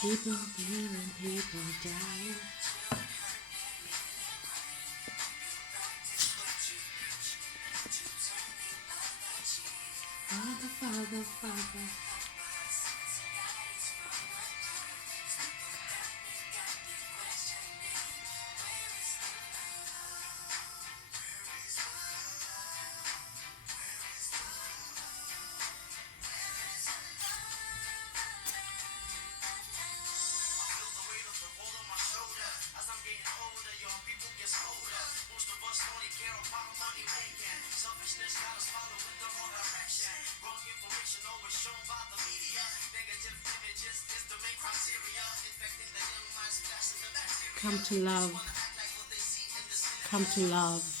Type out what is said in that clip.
People killing, people dying. Father, Father, Father. Come to love. Come to love.